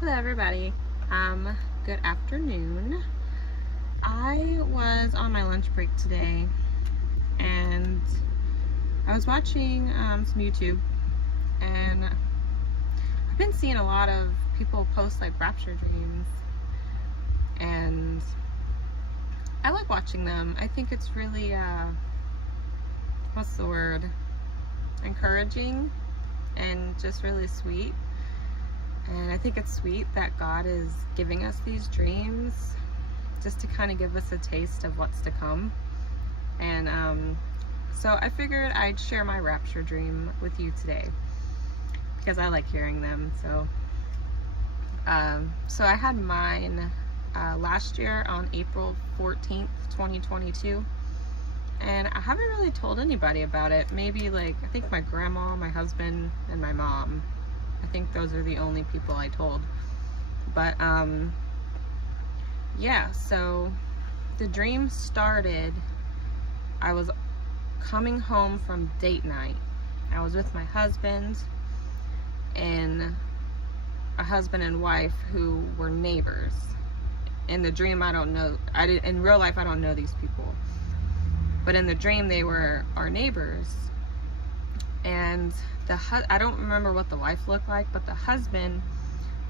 Hello everybody. Good afternoon. I was on my lunch break today and I was watching some YouTube, and I've been seeing a lot of people post like rapture dreams, and I like watching them. I think it's really what's the word? Encouraging and just really sweet. And I think it's sweet that God is giving us these dreams just to kind of give us a taste of what's to come. And so I figured I'd share my rapture dream with you today because I like hearing them. So I had mine last year on April 14th, 2022. And I haven't really told anybody about it. Maybe I think my grandma, my husband, and my mom. I think those are the only people I told. But yeah, so the dream started, I was coming home from date night. I was with my husband and a husband and wife who were neighbors. In the dream, I don't know. In real life, I don't know these people. But in the dream, they were our neighbors. And I don't remember what the wife looked like, but the husband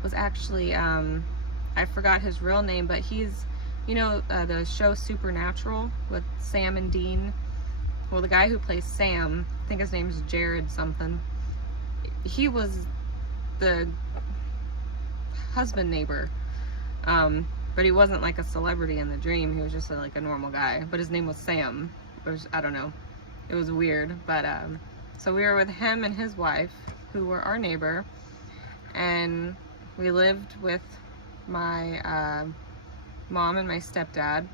was actually, I forgot his real name, but he's, the show Supernatural with Sam and Dean. Well, the guy who plays Sam, I think his name's Jared something. He was the husband neighbor. But he wasn't like a celebrity in the dream. He was just like a normal guy. But his name was Sam. I don't know. It was weird. But so we were with him and his wife, who were our neighbor, and we lived with my mom and my stepdad.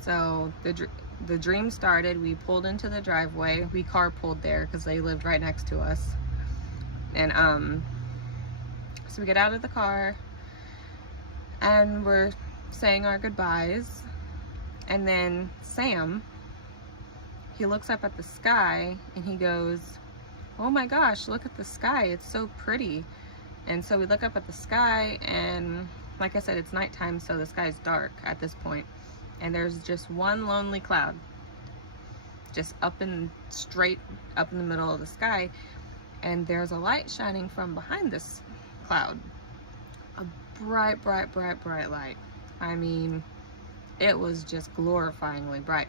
So the dream started. We pulled into the driveway. We carpooled there because they lived right next to us. And so we get out of the car and we're saying our goodbyes, and then Sam, he looks up at the sky and he goes, "Oh my gosh, look at the sky, it's so pretty." And so we look up at the sky, and like I said, it's nighttime, so the sky's dark at this point, and there's just one lonely cloud just straight up in the middle of the sky, and there's a light shining from behind this cloud. A bright light. I mean, it was just glorifyingly bright.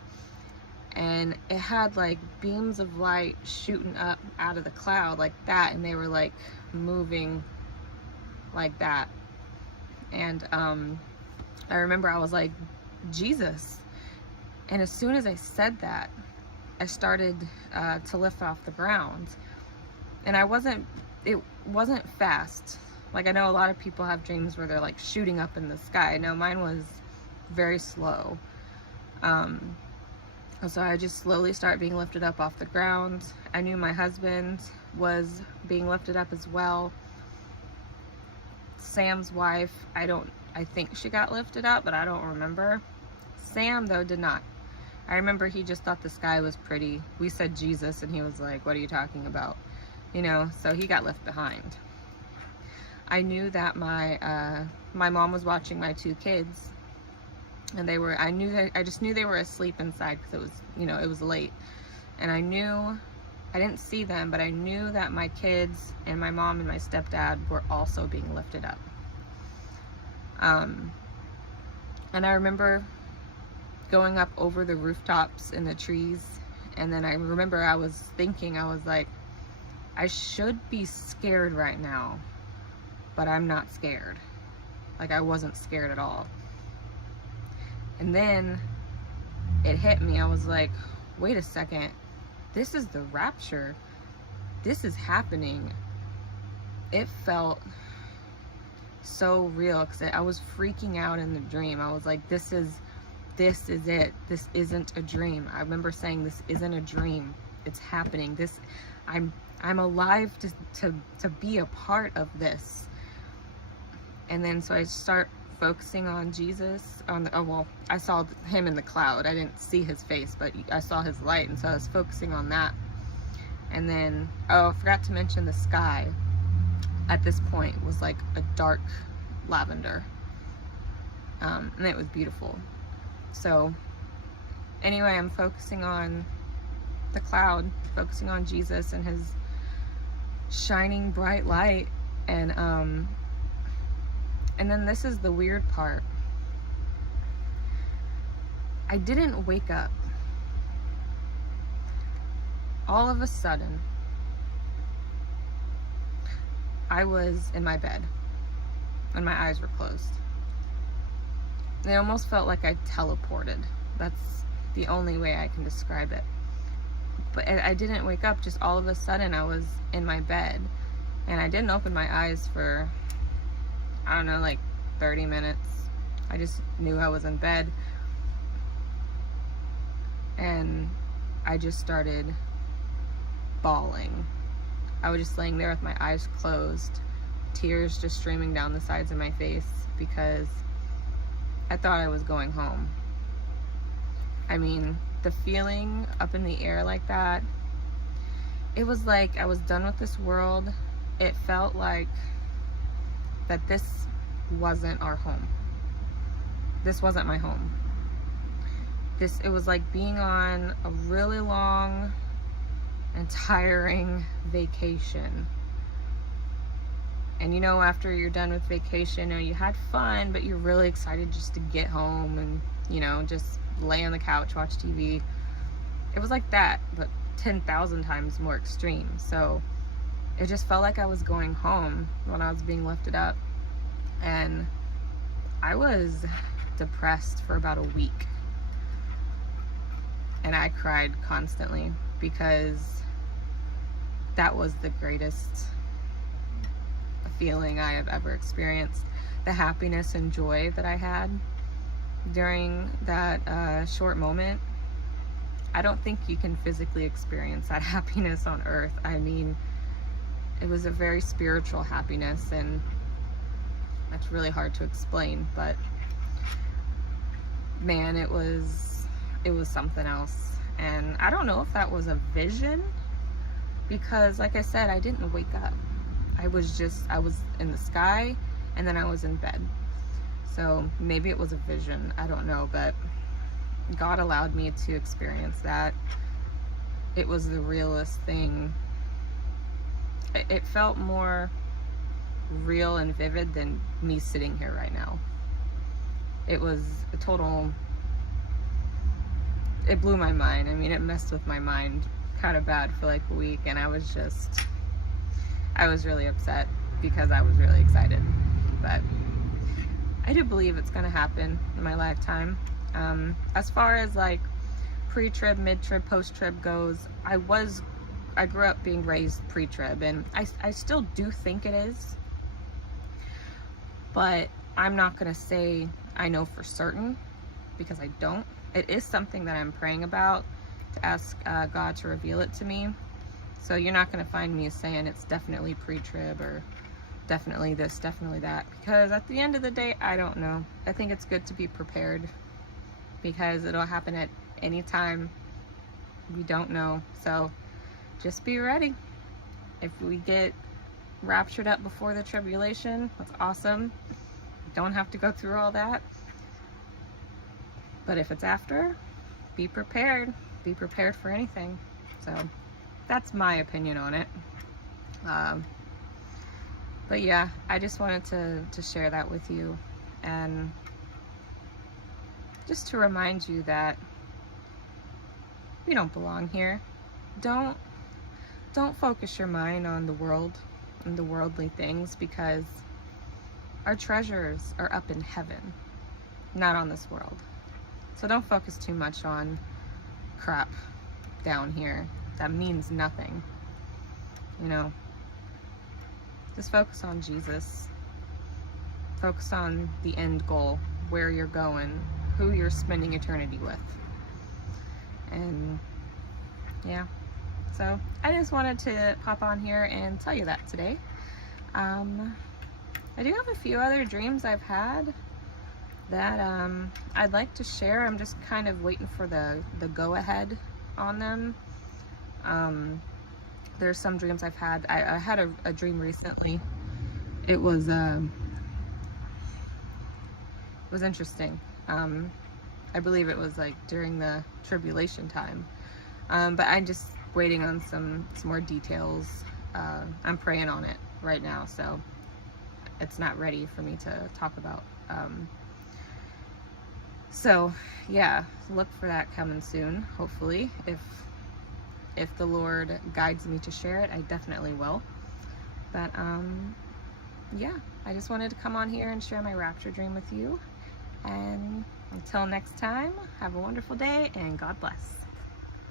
And it had like beams of light shooting up out of the cloud like that, and they were like moving like that. And I remember I was like, Jesus. And as soon as I said that, I started to lift off the ground. And it wasn't fast. Like, I know a lot of people have dreams where they're like shooting up in the sky. No, mine was very slow. So I just slowly start being lifted up off the ground. I knew my husband was being lifted up as well. Sam's wife, I think she got lifted up, but I don't remember. Sam, though, did not. I remember he just thought the sky was pretty. We said Jesus, and he was like, "What are you talking about?" So he got left behind. I knew that my mom was watching my two kids, and I just knew they were asleep inside because it was, it was late. And I didn't see them, but I knew that my kids and my mom and my stepdad were also being lifted up. And I remember going up over the rooftops and the trees, and then I remember I was like, I should be scared right now, but I'm not scared. Like, I wasn't scared at all. And then it hit me. I was like, wait a second. This is the rapture. This is happening. It felt so real because I was freaking out in the dream. I was like, this is it. This isn't a dream. I remember saying, this isn't a dream. It's happening. I'm alive to be a part of this. And then so I start focusing on Jesus. I saw him in the cloud. I didn't see his face, but I saw his light, and so I was focusing on that. And then, I forgot to mention the sky. at this point was like a dark lavender. And it was beautiful. So anyway, I'm focusing on the cloud, focusing on Jesus and his shining bright light. And then this is the weird part. I didn't wake up. All of a sudden, I was in my bed and my eyes were closed. It almost felt like I teleported. That's the only way I can describe it. But I didn't wake up. Just all of a sudden I was in my bed, and I didn't open my eyes for, I don't know, like 30 minutes. I just knew I was in bed, and I just started bawling. I was just laying there with my eyes closed, tears just streaming down the sides of my face, because I thought I was going home. I mean, the feeling up in the air like that, it was like I was done with this world. It felt like that this wasn't our home. This wasn't my home. It was like being on a really long and tiring vacation. And you know, after you're done with vacation, you had fun, but you're really excited just to get home and, you know, just lay on the couch, watch TV. It was like that, but 10,000 times more extreme. So it just felt like I was going home when I was being lifted up. And I was depressed for about a week. And I cried constantly, because that was the greatest feeling I have ever experienced. The happiness and joy that I had during that short moment, I don't think you can physically experience that happiness on earth. I mean, it was a very spiritual happiness, and that's really hard to explain, but man, it was something else. And I don't know if that was a vision, because like I said, I didn't wake up. I was in the sky, and then I was in bed. So maybe it was a vision, I don't know, but God allowed me to experience that. It was the realest thing. It felt more real and vivid than me sitting here right now. It was a total, it blew my mind. I mean, it messed with my mind kind of bad for like a week, and I was really upset because I was really excited. But I do believe it's going to happen in my lifetime. As far as like pre-trib, mid-trib, post-trib goes, I grew up being raised pre-trib, and I still do think it is, but I'm not going to say I know for certain, because I don't. It is something that I'm praying about, to ask God to reveal it to me. So you're not going to find me saying it's definitely pre-trib or definitely this, definitely that, because at the end of the day, I don't know. I think it's good to be prepared, because it'll happen at any time. We don't know. So just be ready. If we get raptured up before the tribulation, that's awesome. Don't have to go through all that. But if it's after, be prepared. Be prepared for anything. So that's my opinion on it. But yeah, I just wanted to share that with you, and just to remind you that we don't belong here. Don't focus your mind on the world and the worldly things, because our treasures are up in heaven, not on this world. So don't focus too much on crap down here. That means nothing. You know, just focus on Jesus. Focus on the end goal, where you're going, who you're spending eternity with. And yeah, so I just wanted to pop on here and tell you that today. I do have a few other dreams I've had that I'd like to share. I'm just kind of waiting for the go-ahead on them. There's some dreams I've had. I had a dream recently it was interesting. I believe it was like during the tribulation time, but I'm just waiting on some more details. I'm praying on it right now, so it's not ready for me to talk about. So yeah, look for that coming soon, hopefully. If the Lord guides me to share it, I definitely will. But yeah, I just wanted to come on here and share my rapture dream with you. And until next time, have a wonderful day and God bless.